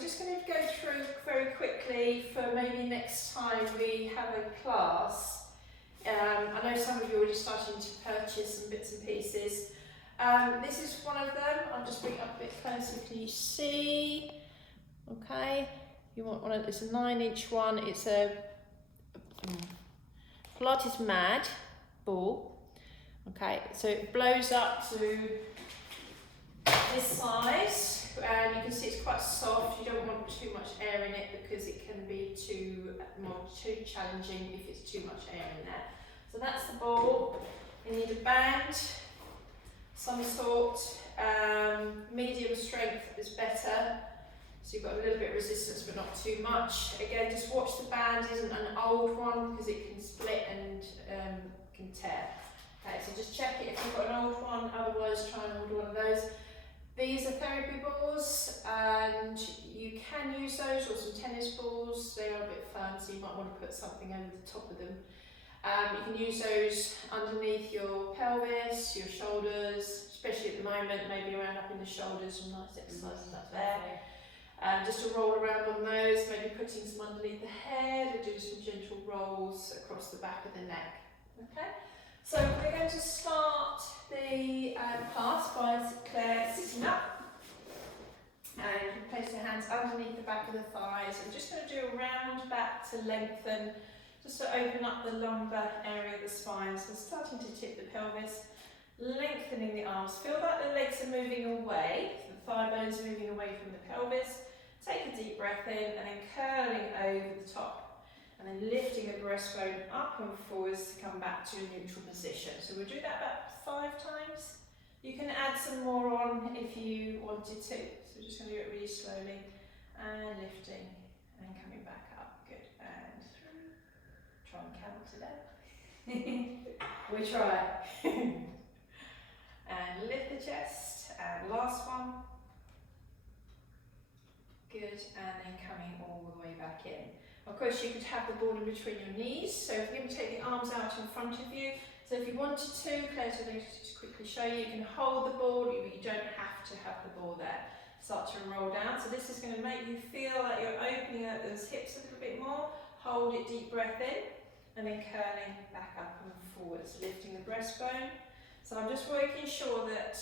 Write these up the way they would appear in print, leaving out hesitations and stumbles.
we're just going to go through very quickly for maybe next time we have a class. I know some of you are already starting to purchase some bits and pieces. This is one of them. I'll just bring it up a bit closer. Can you see? Okay. You want one of, it's a 9-inch one. It's a Pilates Mad ball. Okay, so it blows up to this size. And you can see it's quite soft. You don't want too much air in it because it can be too challenging if it's too much air in there. So that's the ball. You need a band, some sort. Medium strength is better. So you've got a little bit of resistance but not too much. Again, just watch the band isn't an old one because it can split and can tear. Okay, so just check it if you've got an old one, otherwise try and order one of those. These are therapy balls and you can use those or some tennis balls. They are a bit firm, so you might want to put something over the top of them. You can use those underneath your pelvis, your shoulders, especially at the moment, maybe around up in the shoulders, some nice exercises up there. Just to roll around on those, maybe putting some underneath the head or do some gentle rolls across the back of the neck. Okay, so we're going to start the class by Claire sitting up, and you can place your hands underneath the back of the thighs. I'm just going to do a round back to lengthen, just to open up the lumbar area of the spine. So starting to tip the pelvis, lengthening the arms. Feel that the legs are moving away, the thigh bones are moving away from the pelvis. Take a deep breath in and then curling over the top and then lifting the breastbone up and forwards to come back to a neutral position. So we'll do that about 5 times. You can add some more on if you wanted to. So we're just going to do it really slowly and lifting and coming back up. Good. And through. Try and count to that. We try. And lift the chest. And last one. Good, and then coming all the way back in. Of course, you could have the ball in between your knees, so if you're going to take the arms out in front of you, so if you wanted to, Claire's going to just quickly show you, you can hold the ball, but you don't have to have the ball there. Start to roll down, so this is going to make you feel that you're opening up those hips a little bit more. Hold it, deep breath in, and then curling back up and forwards, lifting the breastbone. So I'm just making sure that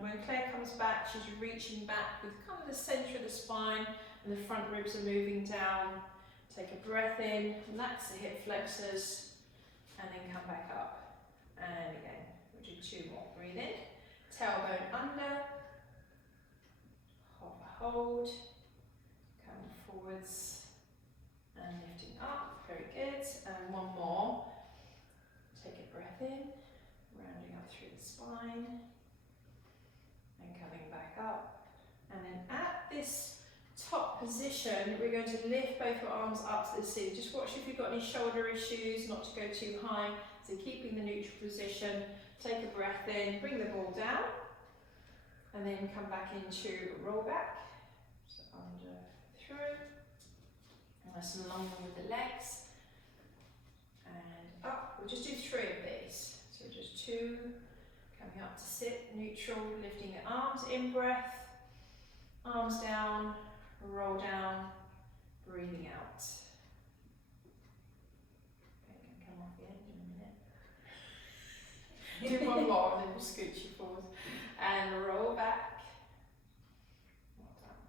when Claire comes back, she's reaching back with kind of the centre of the spine and the front ribs are moving down. Take a breath in, relax the hip flexors, and then come back up. And again, we'll do 2 more. Breathe in, tailbone under, hover, hold, come forwards, and lifting up. Very good. And 1 more. Take a breath in. Rounding up through the spine and coming back up, and then at this top position we're going to lift both your arms up to the ceiling. Just watch if you've got any shoulder issues, not to go too high, so keeping the neutral position. Take a breath in, bring the ball down, and then come back into roll back, so under, through, nice and long with the legs, and up. We'll just do 3 of these. So just 2, coming up to sit, neutral, lifting the arms, in breath, arms down, roll down, breathing out. Okay, can come off the end in a minute. Do 1 more and then we'll scooch you forward. And roll back. Well done.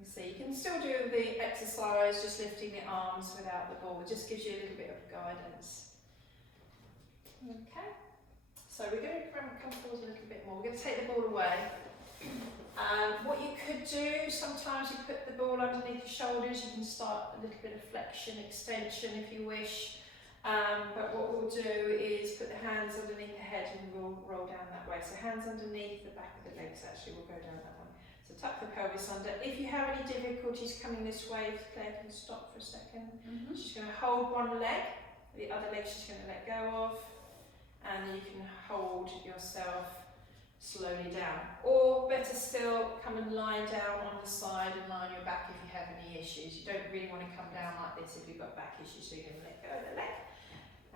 You see, you can still do the exercise, just lifting the arms without the ball. It just gives you a little bit of guidance. Okay, so we're going to come forward a little bit more. We're going to take the ball away. What you could do, sometimes you put the ball underneath your shoulders. You can start a little bit of flexion, extension if you wish. But what we'll do is put the hands underneath the head and we'll roll down that way. So hands underneath the back of the legs, actually, we'll go down that one. So tuck the pelvis under. If you have any difficulties coming this way, if Claire can stop for a second. She's going to hold one leg, the other leg she's going to let go of. And then you can hold yourself slowly down. Or better still, come and lie down on the side and lie on your back if you have any issues. You don't really want to come down like this if you've got back issues, so you're going to let go of the leg.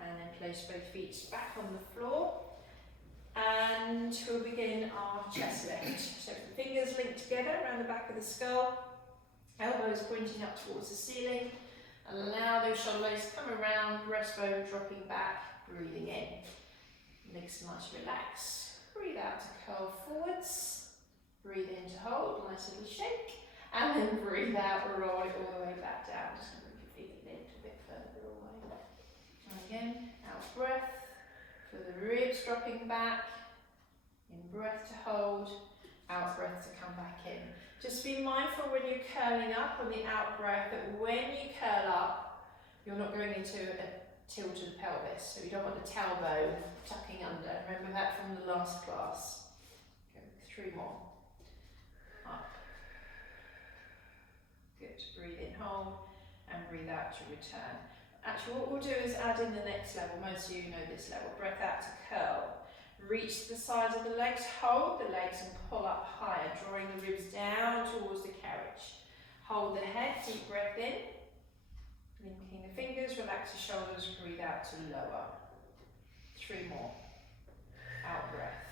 And then place both feet back on the floor. And we'll begin our chest lift. So fingers linked together around the back of the skull, elbows pointing up towards the ceiling. Allow those shoulder blades to come around, breastbone dropping back, breathing in. Legs nice, relax. Breathe out to curl forwards. Breathe in to hold, nice little shake. And then breathe out, roll it all the way back down. Just going to move your feet a little bit further away. And again, out breath. Feel the ribs dropping back. In breath to hold, out breath to come back in. Just be mindful when you're curling up on the out breath that when you curl up, you're not going into a tilt of the pelvis. So you don't want the tailbone tucking under. Remember that from the last class. Go 3 more. Up. Good. Breathe in, hold, and breathe out to return. Actually, what we'll do is add in the next level. Most of you know this level. Breath out to curl. Reach the sides of the legs, hold the legs and pull up higher, drawing the ribs down towards the carriage. Hold the head, deep breath in. Linking the fingers, relax the shoulders, breathe out to lower. 3 more. Out breath.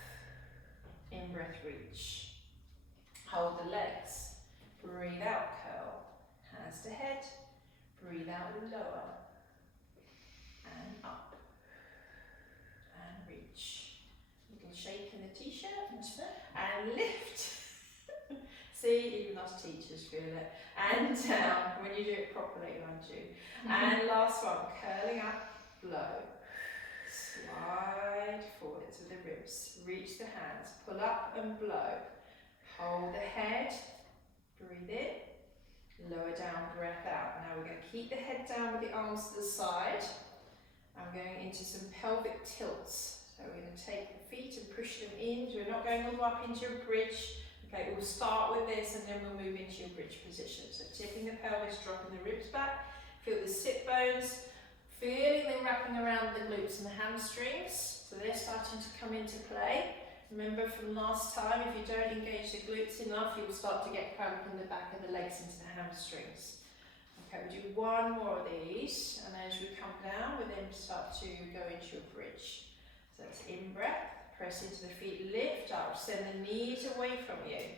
In breath, reach. Hold the legs. Breathe out, curl. Hands to head. Breathe out, lower. And up. And reach. Little shake in the t-shirt. And lift. See, even us teachers feel it. And down, when you do it properly, mind you. And last one, curling up, blow. Slide forward to the ribs. Reach the hands, pull up and blow. Hold the head, breathe in. Lower down, breath out. Now we're going to keep the head down with the arms to the side. I'm going into some pelvic tilts. So we're going to take the feet and push them in. So we're not going all the way up into your bridge. Okay, we'll start with this and then we'll move into your bridge position. So tipping the pelvis, dropping the ribs back. Feel the sit bones. Feeling them wrapping around the glutes and the hamstrings. So they're starting to come into play. Remember from last time, if you don't engage the glutes enough, you'll start to get cramp in the back of the legs into the hamstrings. Okay, we'll do 1 more of these, and as we come down, we'll then start to go into your bridge. So that's in breath, press into the feet, lift up, send the knees away from you.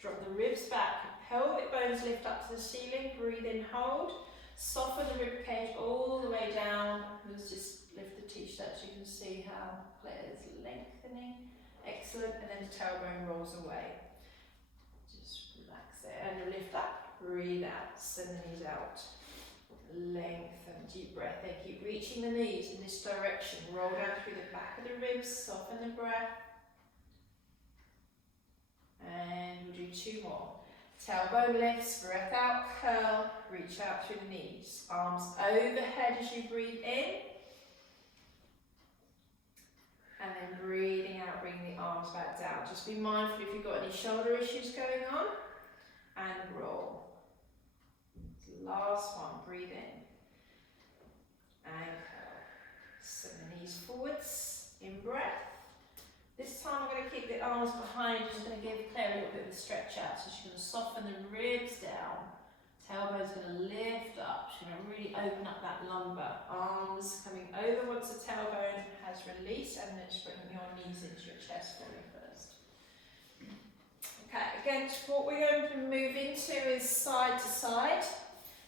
Drop the ribs back, pelvic bones lift up to the ceiling, breathe in, hold. Soften the rib cage all the way down. Let's just lift the t-shirt so you can see how Claire's lengthening. Excellent, and then the tailbone rolls away. Just relax there, and you lift up, breathe out, send the knees out. Lengthen, deep breath there, keep reaching the knees in this direction. Roll down through the back of the ribs, soften the breath. And we'll do 2 more. Tailbone lifts, breath out, curl, reach out through the knees. Arms overhead as you breathe in. And then breathing out, bringing the arms back down. Just be mindful if you've got any shoulder issues going on. And roll. Last one, breathe in. And curl. Send the knees forwards, in breath. This time I'm going to keep the arms behind, just going to give Claire a little bit of a stretch out. So she's going to soften the ribs down. Tailbone's going to lift up. She's going to really open up that lumbar. Arms coming over once the tailbone has released, and then just bringing your knees into your chest for you first. Okay, again, what we're going to move into is side to side.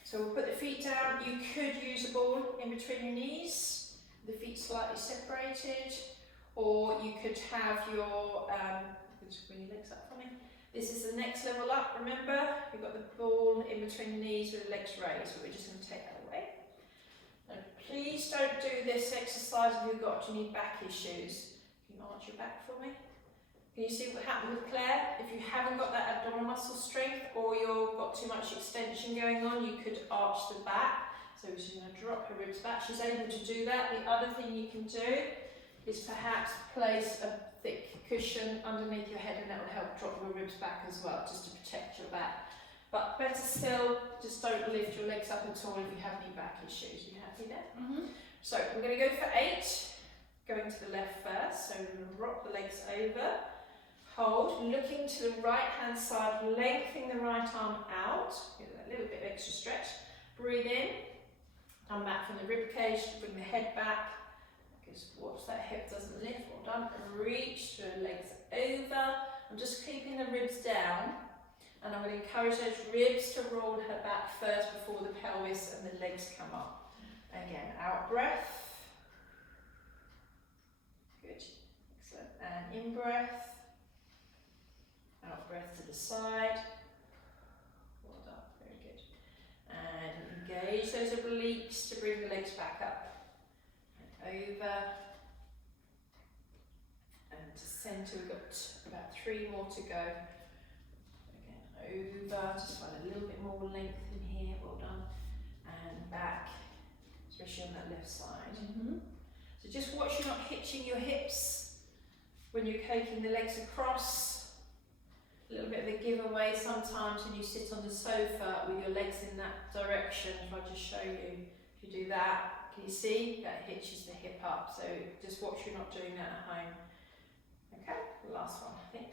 So we'll put the feet down. You could use a ball in between your knees, the feet slightly separated. Or you could have your, just bring your legs up for me. This is the next level up, remember? You've got the ball in between the knees with the legs raised, but we're just going to take that away. And please don't do this exercise if you've got any back issues. Can you arch your back for me? Can you see what happened with Claire? If you haven't got that abdominal muscle strength or you've got too much extension going on, you could arch the back. So she's going to drop her ribs back. She's able to do that. The other thing you can do is perhaps place a thick cushion underneath your head, and that will help drop your ribs back as well, just to protect your back. But better still, just don't lift your legs up at all if you have any back issues. Are you happy there? So we're going to go for 8, going to the left first. So we're going to rock the legs over, hold, looking to the right hand side, lengthening the right arm out, get that little bit of extra stretch. Breathe in, come back from the rib cage, bring the head back. Just watch that hip doesn't lift. Well done. Reach through, legs over. I'm just keeping the ribs down, and I'm going to encourage those ribs to roll her back first before the pelvis and the legs come up. Again, out breath. Good. Excellent. And in breath. Out breath to the side. Well done. Very good. And engage those obliques to bring the legs back up. Over and to centre. We've got about 3 more to go. Again, over, just find a little bit more length in here. Well done. And back, especially on that left side. So just watch you're not hitching your hips when you're taking the legs across. A little bit of a giveaway sometimes when you sit on the sofa with your legs in that direction. If I just show you, if you do that, can you see? That hitches the hip up, so just watch you're not doing that at home. Okay, last one, I think.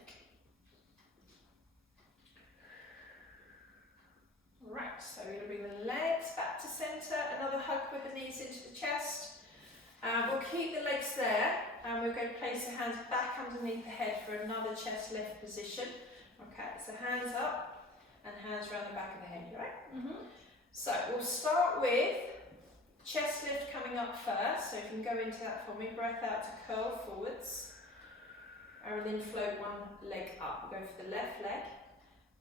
Right, so we're going to bring the legs back to centre, another hug with the knees into the chest. We'll keep the legs there, and we're going to place the hands back underneath the head for another chest lift position. Okay, so hands up, and hands around the back of the head, right? So we'll start with chest lift coming up first, so if you can go into that for me, breath out to curl forwards, and then float one leg up. We'll go for the left leg.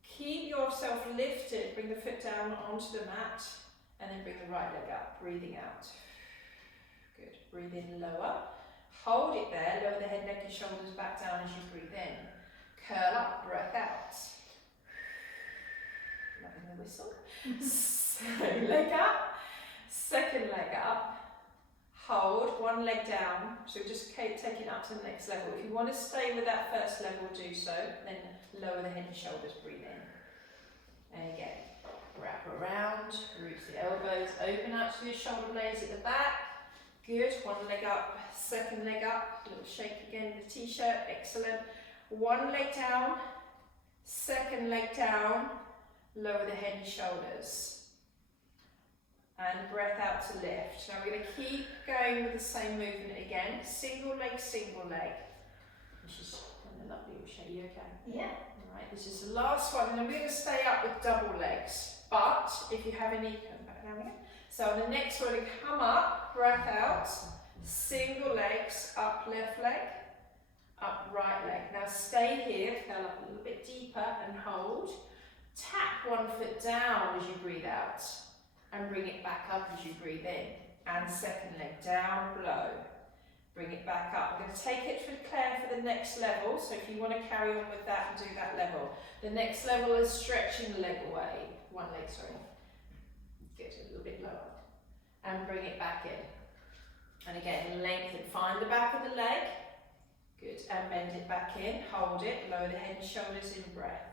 Keep yourself lifted, bring the foot down onto the mat, and then bring the right leg up, breathing out. Good, breathe in lower, hold it there, lower the head, neck and shoulders back down as you breathe in. Curl up, breath out. Loving the whistle. So leg up. Second leg up, hold, one leg down, so just take it up to the next level. If you want to stay with that first level, do so, then lower the head and shoulders, breathe in. And again, wrap around, root the elbows, open out to your shoulder blades at the back. Good, one leg up, second leg up, a little shake again in the t-shirt, excellent. One leg down, second leg down, lower the head and shoulders. And breath out to lift. Now we're going to keep going with the same movement again. Single leg, which is kind of lovely. Will show you, okay? Yeah. Alright, this is the last one, and then we're going to stay up with double legs. But if you have any, come back down again. So on the next one, come up, breath out, single legs, up left leg, up right leg. Now stay here, curl up a little bit deeper and hold. Tap one foot down as you breathe out. And bring it back up as you breathe in. And second leg down, blow. Bring it back up. We're going to take it for Claire for the next level. So if you want to carry on with that and do that level. The next level is stretching the leg away. One leg, sorry. Get a little bit lower. And bring it back in. And again, lengthen. Find the back of the leg. Good. And bend it back in. Hold it. Lower the head and shoulders in breath.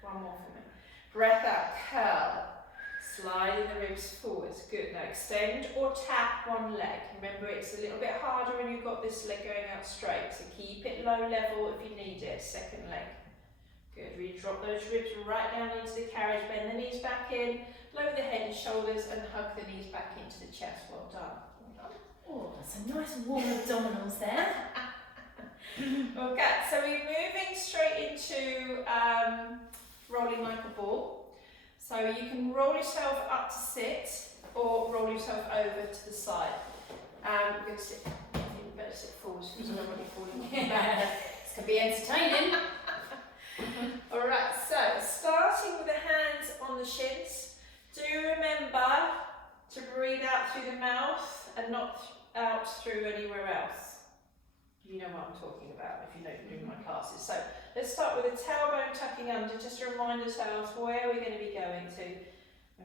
One more for me. Breath out. Curl. Sliding the ribs forwards. Good. Now extend or tap one leg. Remember, it's a little bit harder when you've got this leg going out straight, so keep it low level if you need it. Second leg. Good. Really drop those ribs right down into the carriage. Bend the knees back in. Lower the head and shoulders and hug the knees back into the chest. Well done. Well done. Oh, some nice warm abdominals there. Okay, so we're moving straight into rolling like a ball. So you can roll yourself up to sit or roll yourself over to the side. We're going to sit, I think we better sit forward because I don't want you falling back. This could be entertaining. Alright, so starting with the hands on the shins, do remember to breathe out through the mouth and not out through anywhere else. You know what I'm talking about if you know you're doing my classes. So let's start with the tailbone tucking under, just to remind ourselves where we're going to be going to.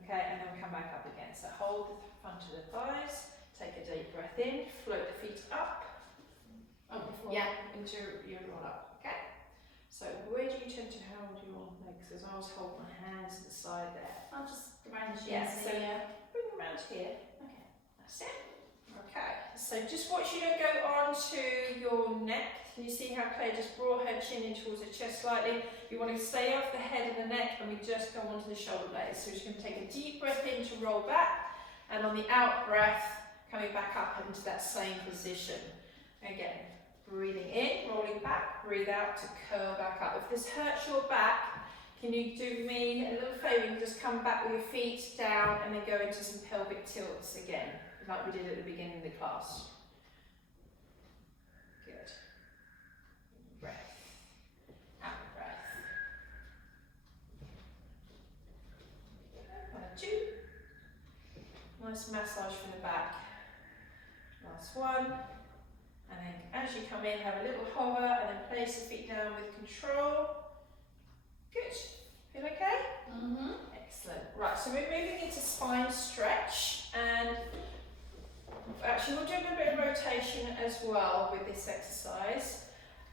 Okay, and then we'll come back up again. So hold the front of the thighs, take a deep breath in, float the feet up. Oh, yeah, into your roll up. Okay. So where do you tend to hold your legs? Because I always hold my hands to the side there. I'll just around the shins. Yeah, so bring them around here. Okay, that's it. Okay, so just watch you don't go onto your neck. Can you see how Claire just brought her chin in towards her chest slightly? You want to stay off the head and the neck, and we just go onto the shoulder blades. So we're just going to take a deep breath in to roll back, and on the out breath, coming back up into that same position. Again, breathing in, rolling back, breathe out to curl back up. If this hurts your back, can you do me a little favour and just come back with your feet down and then go into some pelvic tilts again, like we did at the beginning of the class. Good. Breath. Out breath. 1, 2. Nice massage for the back. Last one. And then as you come in, have a little hover and then place the feet down with control. Good. Feel okay? Mm-hmm. Excellent. Right, so we're moving into spine stretch, and actually we'll do a little bit of rotation as well with this exercise.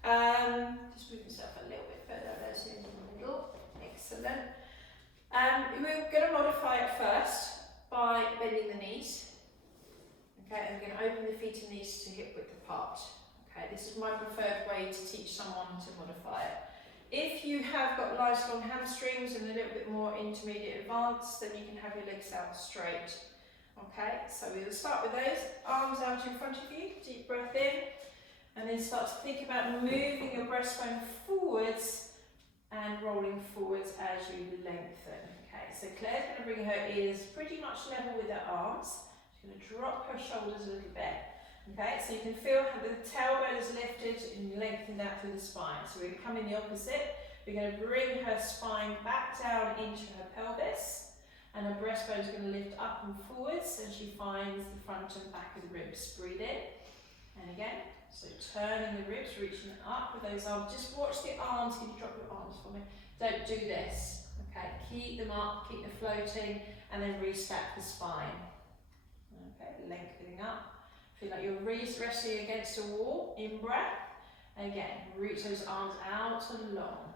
Just move yourself a little bit further, those in the middle. Excellent. We're going to modify it first by bending the knees. Okay, and we're going to open the feet and knees to hip width apart. Okay, this is my preferred way to teach someone to modify it. If you have got nice long hamstrings and a little bit more intermediate advanced, then you can have your legs out straight. Okay, so we'll start with those, arms out in front of you, deep breath in, and then start to think about moving your breastbone forwards and rolling forwards as you lengthen. Okay, so Claire's going to bring her ears pretty much level with her arms. She's going to drop her shoulders a little bit. Okay, so you can feel how the tailbone is lifted and lengthened out through the spine. So we're going to come in the opposite. We're going to bring her spine back down into her pelvis, and her breastbone is going to lift up and forwards so she finds the front and back of the ribs. Breathe in, and again, so turning the ribs, reaching up with those arms. Just watch the arms. Can you drop your arms for me? Don't do this. Okay, keep them up, keep them floating, and then restack the spine. Okay, lengthening up. Feel like you're resting against a wall. In breath. Again, reach those arms out and long.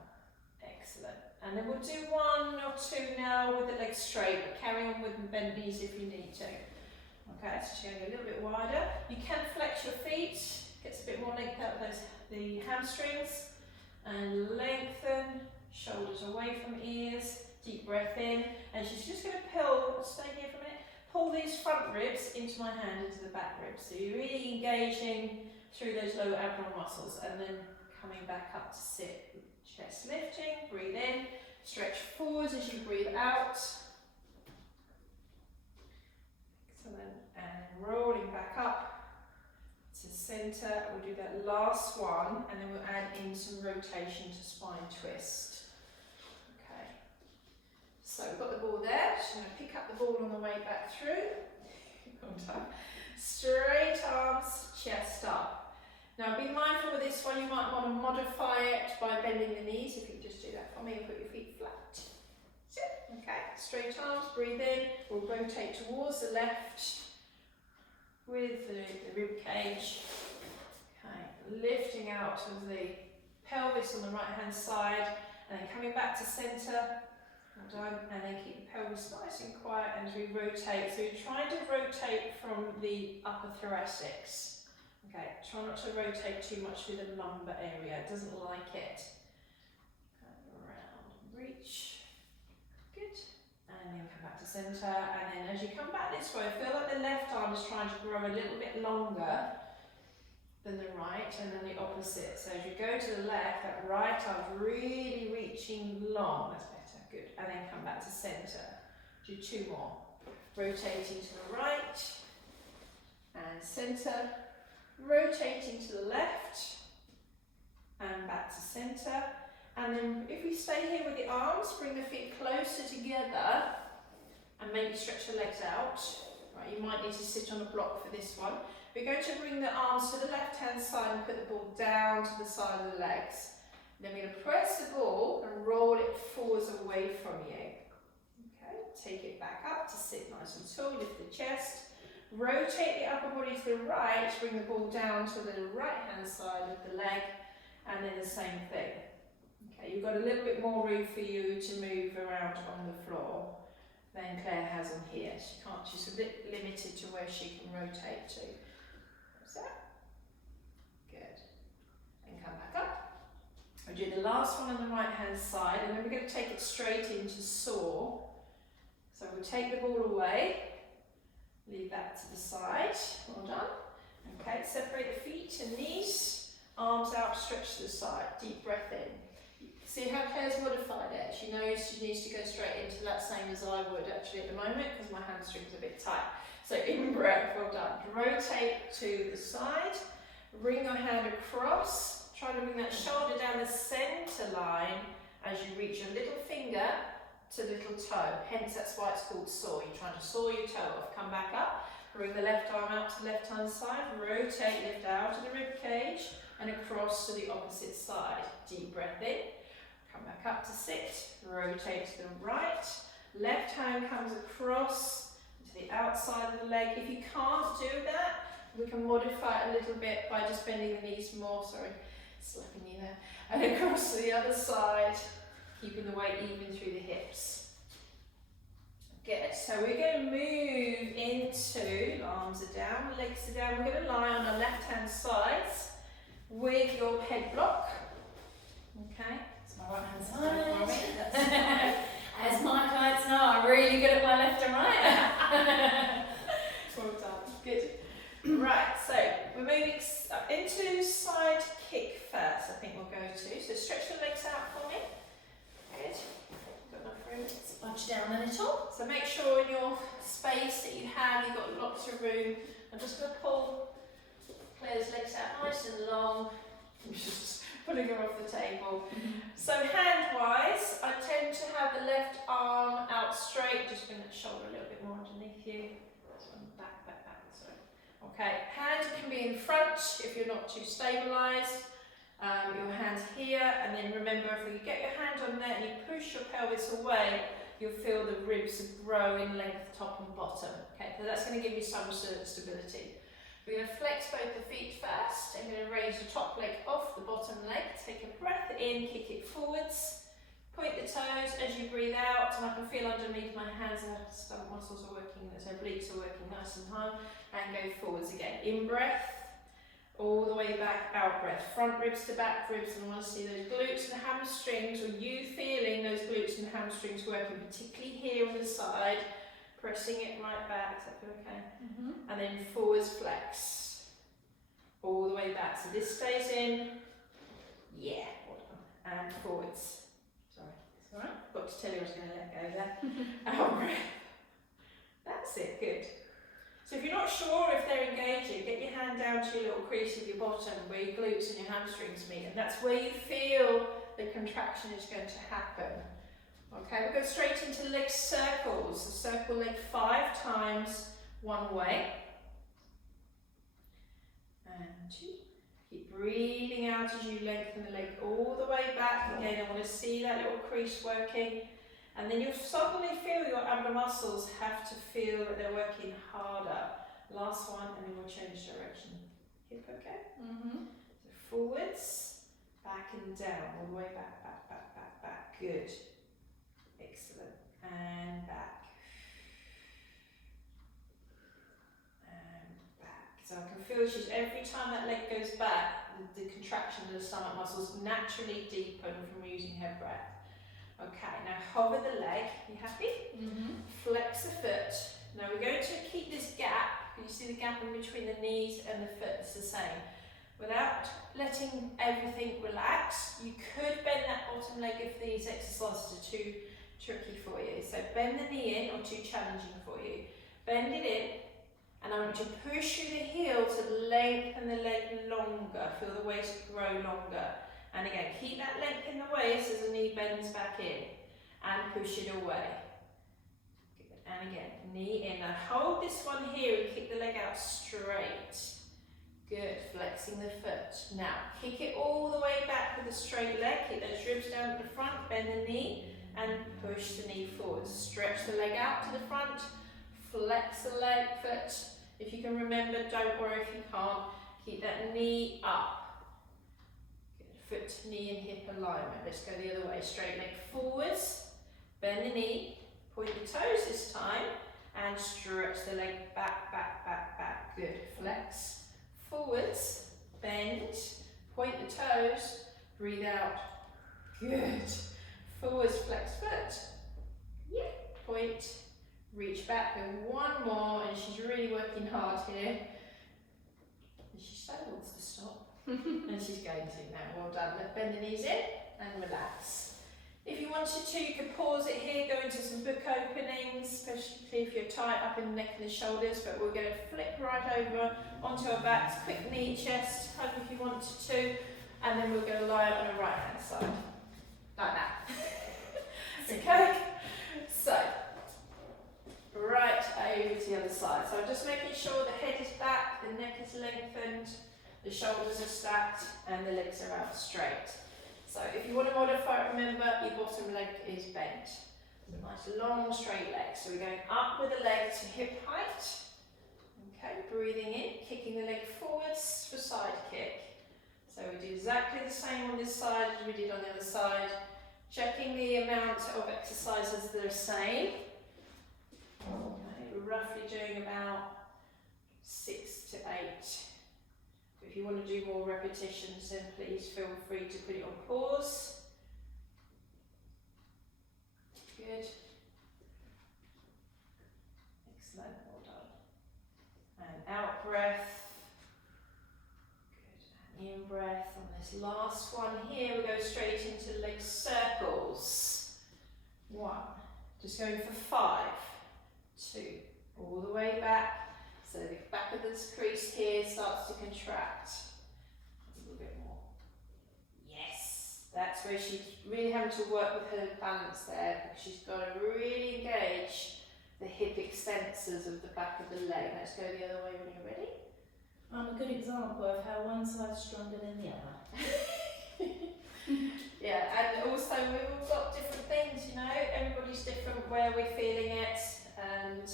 Excellent. And then we'll do 1 or 2 now with the legs straight, but carry on with the bent knees if you need to. Okay, so she's going a little bit wider. You can flex your feet, gets a bit more length out of the hamstrings, and lengthen, shoulders away from ears, deep breath in, and she's just going to stay here for a minute, pull these front ribs into my hand, into the back ribs. So you're really engaging through those lower abdominal muscles, and then coming back up to sit. Chest lifting, breathe in, stretch forwards as you breathe out. Excellent, and rolling back up to centre. We'll do that last one, and then we'll add in some rotation to spine twist. Okay, so we've got the ball there. Just going to pick up the ball on the way back through. Well done. Straight arms, chest up. Now be mindful with this one, you might want to modify it by bending the knees. If you just do that for me and put your feet flat. Sit. Okay, straight arms, breathe in. We'll rotate towards the left with the rib cage. Okay, lifting out of the pelvis on the right hand side, and then coming back to centre. Well done. And then keep the pelvis nice and quiet as we rotate. So you're trying to rotate from the upper thoracics. Okay, try not to rotate too much through the lumbar area, it doesn't like it. Around, reach, good. And then come back to centre, and then as you come back this way, feel like the left arm is trying to grow a little bit longer than the right, and then the opposite. So as you go to the left, that right arm's really reaching long, that's better, good. And then come back to centre, do 2 more. Rotating to the right, and centre. Rotating to the left and back to centre, and then if we stay here with the arms, bring the feet closer together and maybe stretch the legs out. Right, you might need to sit on a block for this one. We're going to bring the arms to the left hand side and put the ball down to the side of the legs. Then we're going to press the ball and roll it forwards away from you. Okay, take it back up to sit nice and tall, lift the chest. Rotate the upper body to the right, bring the ball down to the right hand side of the leg, and then the same thing. Okay, you've got a little bit more room for you to move around on the floor than Claire has on here. She's a bit limited to where she can rotate to. What's that? Good. And come back up. We'll do the last one on the right hand side, and then we're going to take it straight into saw. So we'll take the ball away. Leave that back to the side. Well done. Okay, separate the feet and knees, arms out, stretch to the side, deep breath in. See how Claire's modified it? She knows she needs to go straight into that, same as I would actually at the moment, because my hamstring's a bit tight. So in breath, well done. Rotate to the side, bring your hand across, try to bring that shoulder down the centre line as you reach your little finger to little toe. Hence that's why it's called saw. You're trying to saw your toe off. Come back up, bring the left arm out to the left hand side, rotate, lift out to the rib cage and across to the opposite side. Deep breath in. Come back up to sit, rotate to the right, left hand comes across to the outside of the leg. If you can't do that, we can modify it a little bit by just bending the knees more, sorry, slapping you there, and across to the other side, keeping the weight even through the hips. Good, so we're going to move into, arms are down, legs are down, we're going to lie on our left hand sides with your head block, okay? My right hand side. That's fine. As my clients know, I'm really good at my left and right. Well done. Good. Right, so we're moving into side kick first, I think we'll go to. So stretch your legs out for me. Good. Got enough room. Let's bunch down a little. So make sure in your space that you have, you've got lots of room. I'm just going to pull Claire's legs out nice and long. Just pulling her off the table. So hand-wise, I tend to have the left arm out straight. Just bring that shoulder a little bit more underneath you. This one, back, sorry. Okay, hand can be in front if you're not too stabilised. Your hand's here, and then remember, if you get your hand on there and you push your pelvis away, you'll feel the ribs grow in length, top and bottom. Okay, so that's going to give you some sort of stability. We're going to flex both the feet first. I'm going to raise the top leg off the bottom leg. Take a breath in, kick it forwards. Point the toes as you breathe out, and I can feel underneath my hands, the stomach muscles are working, so obliques are working nice and hard. And go forwards again. In breath, all the way back, out breath. Front ribs to back ribs, and I want to see those glutes and hamstrings, or you feeling those glutes and hamstrings working, particularly here on the side. Pressing it right back, does that feel okay? And then forwards flex. All the way back. So this stays in. Yeah, well done. And forwards. Sorry. It's alright. Got to tell you I was going to let go there. Out breath. That's it, good. So if you're not sure if they're engaging, get your hand down to your little crease of your bottom where your glutes and your hamstrings meet. And that's where you feel the contraction is going to happen. Okay, we'll go straight into leg circles. So circle leg 5 times one way. And 2. Keep breathing out as you lengthen the leg all the way back. Again, I want to see that little crease working. And then you'll suddenly feel your abdominal muscles have to feel that they're working harder. Last one, and then we'll change direction. Hip okay? So forwards, back and down, all the way back, back, back, back, back. Good. Excellent. And back. And back. So I can feel she's, every time that leg goes back, the contraction of the stomach muscles naturally deepen from using her breath. Okay, now hover the leg. You happy? Flex the foot. Now we're going to keep this gap. You see the gap in between the knees and the foot, it's the same. Without letting everything relax, you could bend that bottom leg if these exercises are too tricky for you. So bend the knee in or too challenging for you. Bend it in, and I want you to push through the heel to lengthen the leg longer. Feel the waist grow longer. And again, keep that length in the waist as the knee bends back in. And push it away. Good. And again, knee in. Now hold this one here and kick the leg out straight. Good, flexing the foot. Now, kick it all the way back with a straight leg. Keep those ribs down at the front, bend the knee, and push the knee forward. Stretch the leg out to the front, flex the leg, foot. If you can remember, don't worry if you can't. Keep that knee up. Good. Foot, knee, and hip alignment. Let's go the other way. Straight leg forwards, bend the knee, point the toes this time, and stretch the leg back, back, back, back. Good. Flex. Forwards, bend, point the toes, breathe out. Good. Forwards, flex foot. Yeah. Point, reach back, and one more, and she's really really working hard here. And she so wants to stop. And she's going to now. Well done. Let's bend the knees in and relax. If you wanted to, you could pause it here, go into some book openings, especially if you're tight up in the neck and the shoulders, but we're going to flip right over onto our backs, quick knee, chest, hug if you wanted to, and then we're going to lie on the right hand side, like that. Okay, so right over to the other side. So I'm just making sure the head is back, the neck is lengthened, the shoulders are stacked, and the legs are out straight. So if you want to modify it, remember your bottom leg is bent. So nice long straight legs. So we're going up with the leg to hip height. Okay, breathing in, kicking the leg forwards for side kick. So we do exactly the same on this side as we did on the other side. Checking the amount of exercises that are the same. Okay, we're roughly doing about 6 to 8. If you want to do more repetitions, then please feel free to put it on pause. Good. Excellent, well done. And out breath. Good, and in breath. On this last one here, we go straight into leg circles. 1, just going for 5, 2, all the way back. So the back of this crease here starts to contract. A little bit more. Yes, that's where she's really having to work with her balance there, because she's got to really engage the hip extensors of the back of the leg. Let's go the other way when you're ready. I'm a good example of how one side's stronger than the other. Yeah, and also we've all got different things, you know, everybody's different where we're feeling it, and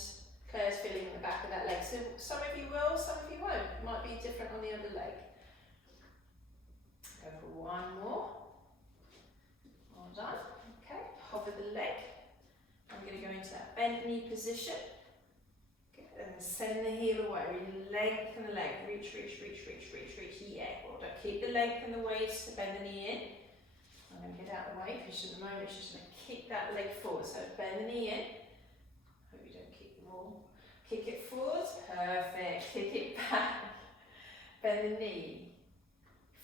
Claire's feeling the back of that leg. So some of you will, some of you won't. It might be different on the other leg. Go for one more. Well done. Okay, hover the leg. I'm going to go into that bent knee position. Okay, and send the heel away. Really lengthen the leg. Reach, reach, reach, reach, reach, reach. Yeah, well done. Keep the length in the waist to bend the knee in. I'm going to get out of the way because at the moment she's going to kick that leg forward. So bend the knee in. Hope you don't kick the wall. Kick it forward. Perfect. Kick it back. Bend the knee.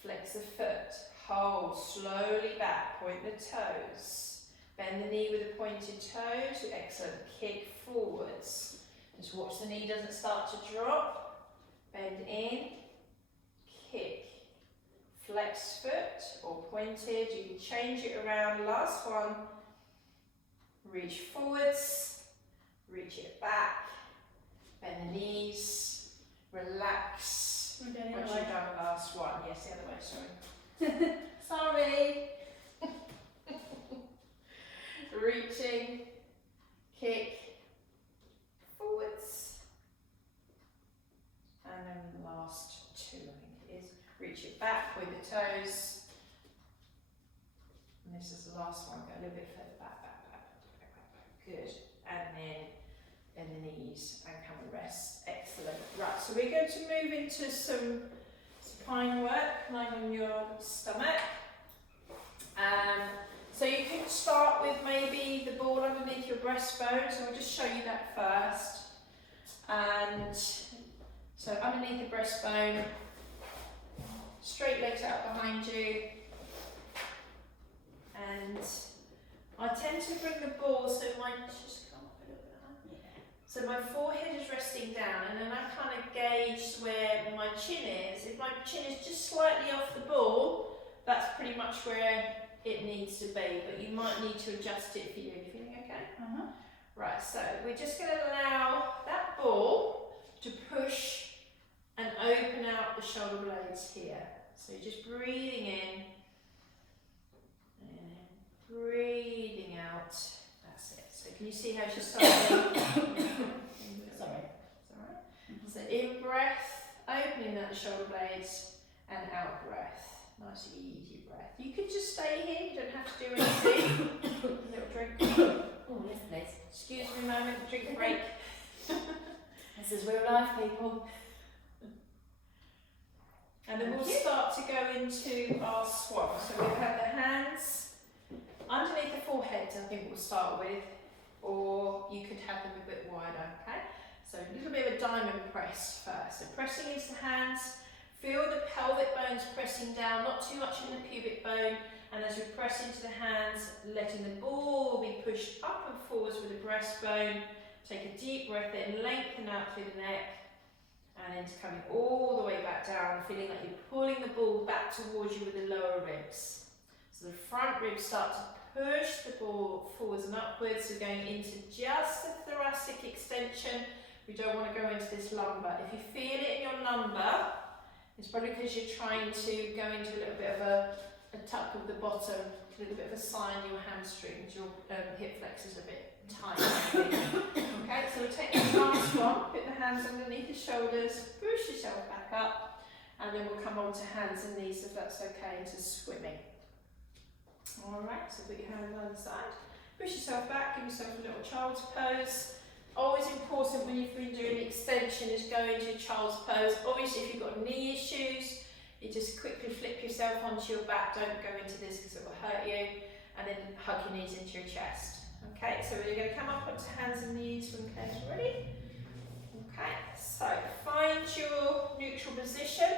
Flex the foot. Hold slowly back. Point the toes. Bend the knee with the pointed toes. Excellent. Kick forwards. Just watch the knee doesn't start to drop. Bend in. Kick. Flex foot or pointed. You can change it around. Last one. Reach forwards. Reach it back. Bend the knees. Relax. Once you've done the last one. Yes, the other way, sorry. Sorry. Reaching. Kick. Forwards. And then the last 2, I think it is. Reach it back with the toes. And this is the last one. Go a little bit further back, back, back, back, back, back. Good. And then bend the knees and come and rest. Excellent. Right, so we're going to move into some spine work, lying on your stomach. So you can start with maybe the ball underneath your breastbone. So I'll just show you that first. And so underneath the breastbone, straight legs out behind you. And I tend to bring the ball so my just come up a little bit higher. So my forehead is resting down, and then I kind of gauge where my chin is. If my chin is just slightly off the ball, that's pretty much where it needs to be, but you might need to adjust it for you. Are you feeling okay? Right, so we're just going to allow that ball to push and open out the shoulder blades here. So you're just breathing in and breathing out. That's it. So can you see how she's starting? Sorry. It's all right. So in breath, opening out the shoulder blades, and out breath. Nice easy breath. You can just stay here. You don't have to do anything. A little drink. Oh, yes, please. Excuse me a moment. Drink break. This is real life, people. And then we'll start to go into our swap. So we'll have the hands underneath the forehead, I think we'll start with, or you could have them a bit wider, okay? So a little bit of a diamond press first. So pressing into the hands, feel the pelvic bones pressing down, not too much in the pubic bone, and as we press into the hands, letting the ball be pushed up and forwards with the breastbone. Take a deep breath in, lengthen out through the neck, and then coming all the way back down, feeling like you're pulling the ball back towards you with the lower ribs. So the front ribs start to push the ball forwards and upwards, so going into just the thoracic extension. We don't want to go into this lumbar. If you feel it in your lumbar, it's probably because you're trying to go into a little bit of a tuck of the bottom, a little bit of a sign in your hamstrings, your hip flexors are a bit tight. Okay, so we'll take the last one, put the hands underneath the shoulders, push yourself back up, and then we'll come on to hands and knees if that's okay, into swimming. Alright, so put your hands on the side, push yourself back, give yourself a little child's pose. Always important when you've been doing extension is go into your child's pose. Obviously if you've got knee issues, you just quickly flip yourself onto your back, don't go into this because it will hurt you, and then hug your knees into your chest. Okay, so we're going to come up onto hands and knees when Claire's ready. Okay, so find your neutral position.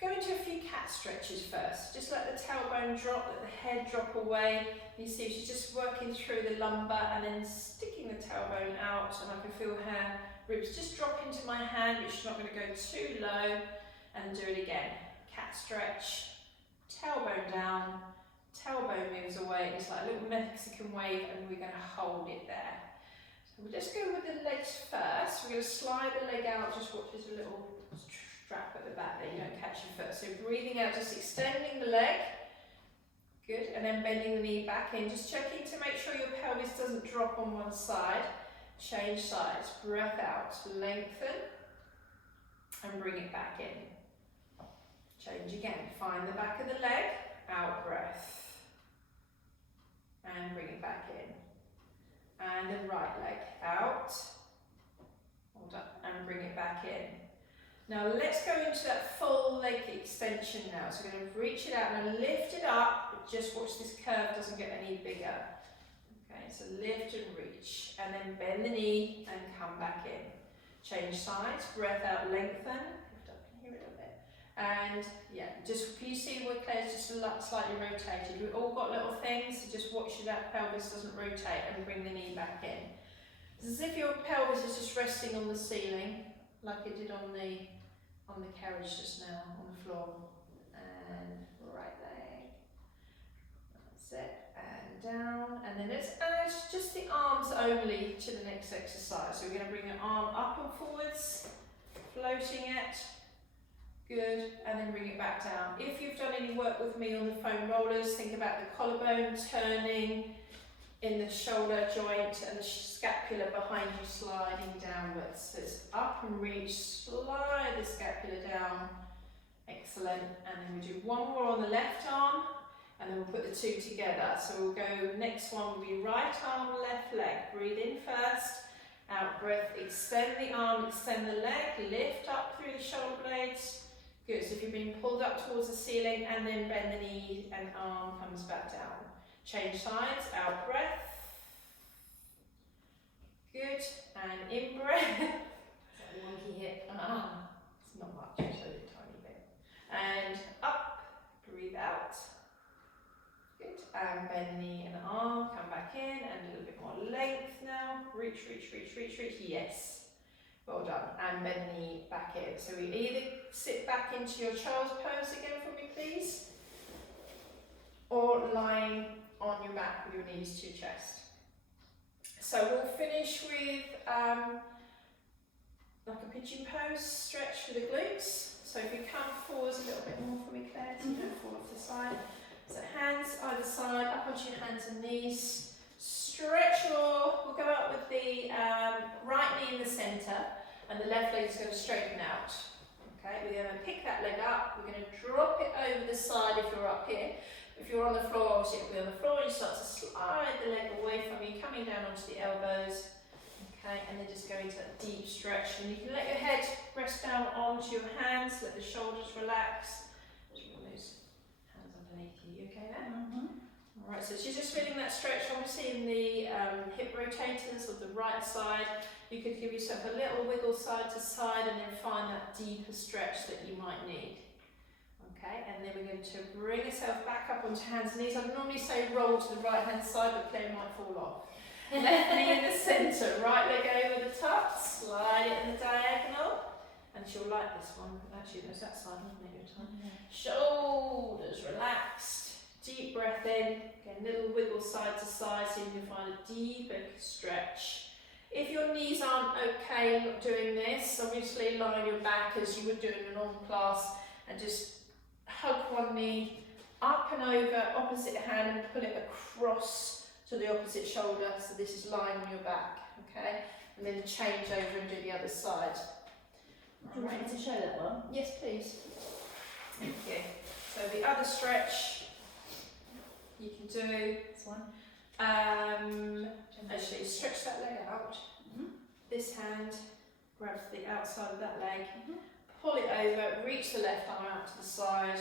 Go into a few cat stretches first. Just let the tailbone drop, let the head drop away. You see she's just working through the lumbar and then sticking the tailbone out, and I can feel her ribs just drop into my hand, but she's not going to go too low. And do it again. Cat stretch, tailbone down, tailbone moves away. It's like a little Mexican wave, and we're going to hold it there. So we'll just go with the legs first. We're going to slide the leg out, just watch this little strap at the back there, you don't catch your foot. So breathing out, just extending the leg. Good, and then bending the knee back in. Just checking to make sure your pelvis doesn't drop on one side. Change sides, breath out, lengthen, and bring it back in. Change again, find the back of the leg, out breath, and bring it back in. And the right leg, out, hold up, and bring it back in. Now let's go into that full leg extension now. So we're going to reach it out and lift it up, but just watch this curve doesn't get any bigger. Okay, so lift and reach, and then bend the knee and come back in. Change sides, breath out, lengthen. And yeah, just can you see where Claire's just slightly rotated? We've all got little things, so just watch that pelvis doesn't rotate and bring the knee back in. It's as if your pelvis is just resting on the ceiling, like it did on the carriage just now, on the floor. And right leg. That's it. And down. And then let's add just the arms only to the next exercise. So we're going to bring the arm up and forwards, floating it. Good, and then bring it back down. If you've done any work with me on the foam rollers, think about the collarbone turning in the shoulder joint and the scapula behind you sliding downwards. So it's up and reach, slide the scapula down. Excellent. And then we do one more on the left arm, and then we'll put the two together. So we'll go, next one will be right arm, left leg. Breathe in first, out breath, extend the arm, extend the leg, lift up through the shoulder blades. Good, so if you're being pulled up towards the ceiling, and then bend the knee and arm comes back down. Change sides, out breath. Good, and in breath. That wonky hip. It's not much, it's only a tiny bit. And up, breathe out. Good, and bend the knee and arm, come back in, and a little bit more length now. Reach, reach, reach, reach, reach, yes. Well done, and bend the knee back in. So we either sit back into your child's pose again for me, please, or lying on your back with your knees to your chest. So we'll finish with like a pigeon pose stretch for the glutes. So if you come forwards a little bit more for me, Claire, so you don't fall off the side. So hands either side, up onto your hands and knees. Stretch we'll go up with the right knee in the centre, and the left leg is going to straighten out. Okay, we're going to pick that leg up, we're going to drop it over the side if you're up here. If you're on the floor, obviously it'll be on the floor, and you start to slide the leg away from you, coming down onto the elbows. Okay, and then just go into that deep stretch, and you can let your head rest down onto your hands, let the shoulders relax. Just put those hands underneath you. You okay there? Alright, so she's just feeling that stretch, obviously in the hip rotators of the right side. You could give yourself a little wiggle side to side and then find that deeper stretch that you might need. Okay, and then we're going to bring yourself back up onto hands and knees. I'd normally say roll to the right hand side, but Claire might fall off. Left knee in the centre, right leg over the top, slide it in the diagonal. And she'll like this one. Actually, there's that side, wasn't it, your time? Shoulders relaxed. Deep breath in. Again, little wiggle side to side so you can find a deeper stretch. If your knees aren't okay not doing this, obviously lie on your back as you would do in a normal class and just hug one knee up and over, opposite hand, and pull it across to the opposite shoulder. So this is lying on your back, okay? And then change over and do the other side. Do you want me to show that one? Yes, please. Thank you. So the other stretch you can do. This one. Actually, stretch that leg out. This hand grabs the outside of that leg. Pull it over, reach the left arm out to the side,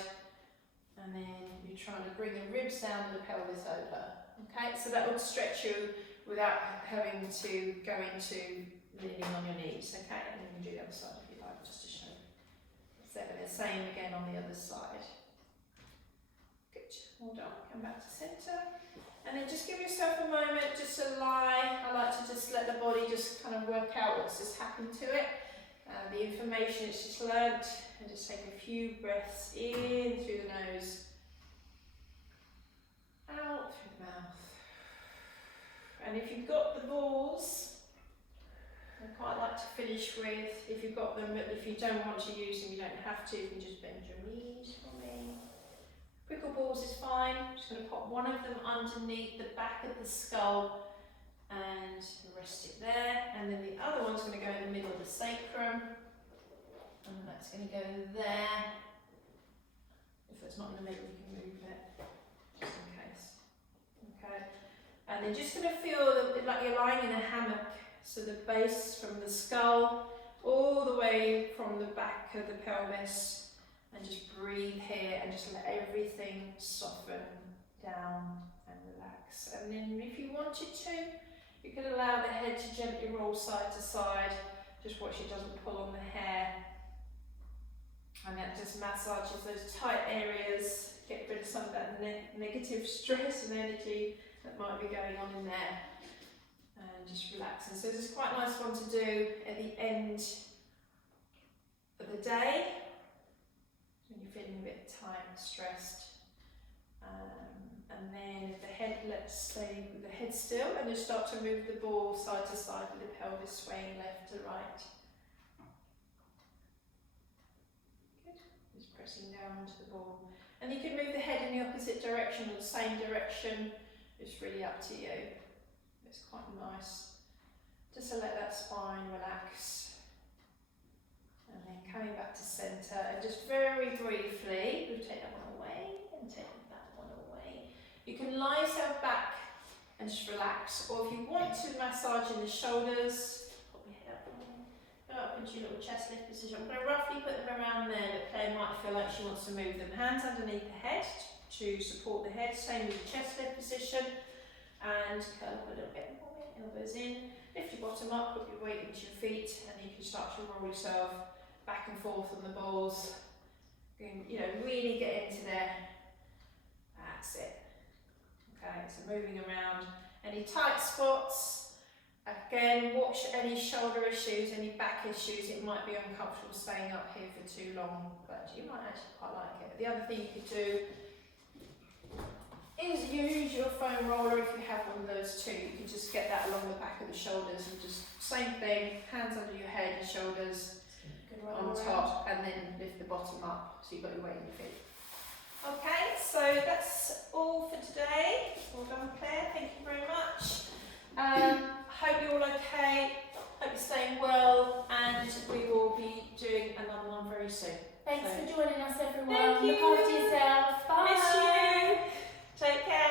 and then you're trying to bring the ribs down and the pelvis over. Okay, so that will stretch you without having to go into leaning on your knees. Okay, and then you can do the other side if you like, just to show. So the same again on the other side. Good, well done. Come back to centre, and then just give yourself a moment just to lie. I like to just let the body just kind of work out what's just happened to it. The information it's just learnt, and just take a few breaths in through the nose, out through the mouth. And if you've got the balls, I quite like to finish with, if you've got them, but if you don't want to use them, you don't have to, you can just bend your knees for me. Pickle balls is fine. I'm just going to pop one of them underneath the back of the skull and rest it there, and then the other one's going to go in the middle of the sacrum, and that's going to go there. If it's not in the middle, you can move it, just in case. Okay, and then just going to feel like you're lying in a hammock, so the base from the skull all the way from the back of the pelvis, and just breathe here and just let everything soften down and relax. And then if you wanted to, you can allow the head to gently roll side to side. Just watch it doesn't pull on the hair. And that just massages those tight areas, get rid of some of that negative stress and energy that might be going on in there. And just relaxing. So this is quite a nice one to do at the end of the day, when you're feeling a bit tired and stressed. And then if the head, let's stay with the head still, and just start to move the ball side to side with the pelvis swaying left to right. Good. Just pressing down onto the ball. And you can move the head in the opposite direction or the same direction. It's really up to you. It's quite nice. Just to let that spine relax. And then coming back to centre, and just very briefly, we'll take that one away and take that one away. You can lie yourself back and just relax, or if you want to massage in the shoulders, put your head up, go up into your little chest lift position. I'm going to roughly put them around there, but Claire might feel like she wants to move them. Hands underneath the head to support the head, same with the chest lift position, and curl up a little bit more, elbows in, lift your bottom up, put your weight into your feet, and you can start to roll yourself back and forth on the balls. You know, really get into there. That's it. Okay, so moving around. Any tight spots? Again, watch any shoulder issues, any back issues. It might be uncomfortable staying up here for too long, but you might actually quite like it. The other thing you could do is use your foam roller if you have one of those too. You can just get that along the back of the shoulders and just same thing, hands under your head, your shoulders on top, and then lift the bottom up so you've got your weight in your feet. Okay, so that's all for today. Well done, Claire, thank you very much. Hope you're all okay, hope you're staying well, and we will be doing another one very soon. Thanks for joining us, everyone. Thank you. Look after yourself. Bye. Miss you. Take care.